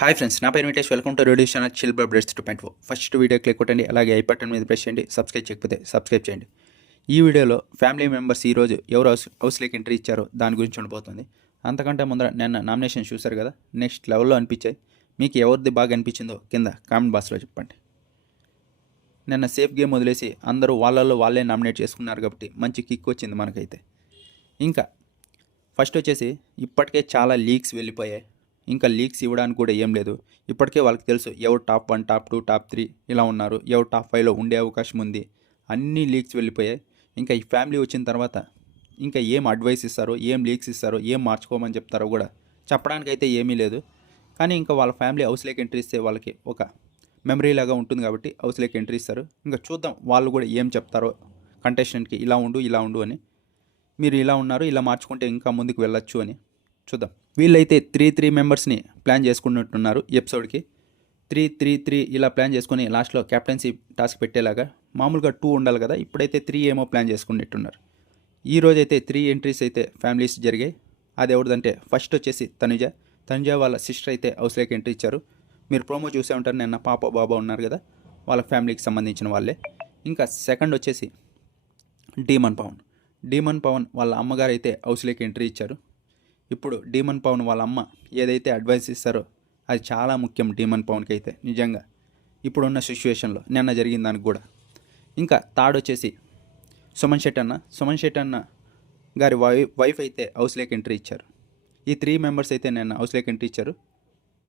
Hi friends, నా పేరు Venkatesh. Welcome to radio channel chill breads 2.4. First video click కొట్టండి, అలాగే ఐ బటన్ మీద ప్రెస్ చేయండి. సబ్స్క్రైబ్ చేయకపోతే సబ్స్క్రైబ్ చేయండి. ఈ వీడియోలో ఫ్యామిలీ మెంబర్స్ ఈరోజు ఎవరు హౌస్లోకి ఎంట్రీ ఇచ్చారో దాని గురించి ఉండబోతుంది. అంతకంటే ముందర నిన్న నామినేషన్ చూశారు కదా, నెక్స్ట్ లెవెల్లో అనిపించాయి. మీకు ఎవరిది బాగా అనిపించిందో కింద కామెంట్ బాక్స్లో చెప్పండి. నిన్న సేఫ్ గేమ్ వదిలేసి అందరూ వాళ్ళల్లో వాళ్ళే నామినేట్ చేసుకున్నారు కాబట్టి మంచి కిక్ వచ్చింది మనకైతే. ఇంకా ఫస్ట్ వచ్చేసి ఇప్పటికే చాలా లీక్స్ వెళ్ళిపోయాయి. ఇంకా లీక్స్ ఇవ్వడానికి కూడా ఏం లేదు. ఇప్పటికే వాళ్ళకి తెలుసు ఎవరు టాప్ 1, టాప్ 2, టాప్ 3 ఇలా ఉన్నారు, ఎవరు టాప్ 5లో ఉండే అవకాశం ఉంది. అన్నీ లీక్స్ వెళ్ళిపోయాయి. ఇంకా ఈ ఫ్యామిలీ వచ్చిన తర్వాత ఇంకా ఏం అడ్వైస్ ఇస్తారో, ఏం లీక్స్ ఇస్తారో, ఏం మార్చుకోమని చెప్తారో కూడా చెప్పడానికైతే ఏమీ లేదు. కానీ ఇంకా వాళ్ళ ఫ్యామిలీ హౌస్లోకి ఎంట్రీ ఇస్తే వాళ్ళకి ఒక మెమరీ లాగా ఉంటుంది కాబట్టి హౌస్లోకి ఎంట్రీ ఇస్తారు. ఇంకా చూద్దాం వాళ్ళు కూడా ఏం చెప్తారో కంటెస్టెంట్కి, ఇలా ఉండు ఇలా ఉండు అని, మీరు ఇలా ఉన్నారు, ఇలా మార్చుకుంటే ఇంకా ముందుకు వెళ్ళొచ్చు అని చూద్దాం. వీళ్ళైతే 3 మెంబర్స్ని ప్లాన్ చేసుకున్నట్టున్నారు ఎపిసోడ్కి. 3 ఇలా ప్లాన్ చేసుకుని లాస్ట్లో క్యాప్టెన్సీ టాస్క్ పెట్టేలాగా. మామూలుగా 2 ఉండాలి కదా, ఇప్పుడైతే 3 ఏమో ప్లాన్ చేసుకున్నట్టున్నారు. ఈ రోజైతే 3 ఎంట్రీస్ అయితే ఫ్యామిలీస్ జరిగాయి. అది ఎవరిదంటే ఫస్ట్ వచ్చేసి తనుజ వాళ్ళ సిస్టర్ అయితే హౌస్లోకి ఎంట్రీ ఇచ్చారు. మీరు ప్రోమో చూసే ఉంటారు, నిన్న పాప బాబా ఉన్నారు కదా, వాళ్ళ ఫ్యామిలీకి సంబంధించిన వాళ్ళే. ఇంకా సెకండ్ వచ్చేసి డీమన్ పవన్ వాళ్ళ అమ్మగారు అయితే హౌస్లోకి ఎంట్రీ ఇచ్చారు. ఇప్పుడు డీమన్ పవన్ వాళ్ళ అమ్మ ఏదైతే అడ్వైస్ ఇస్తారో అది చాలా ముఖ్యం డీమన్ పవన్కి అయితే, నిజంగా ఇప్పుడున్న సిచ్యువేషన్లో నిన్న జరిగిన దానికి కూడా. ఇంకా థర్డ్ వచ్చేసి సుమన్ శెట్టి అన్న గారి వైఫ్ అయితే హౌస్లోకి ఎంట్రీ ఇచ్చారు. ఈ 3 మెంబర్స్ అయితే నిన్న హౌస్లోకి ఎంట్రీ ఇచ్చారు.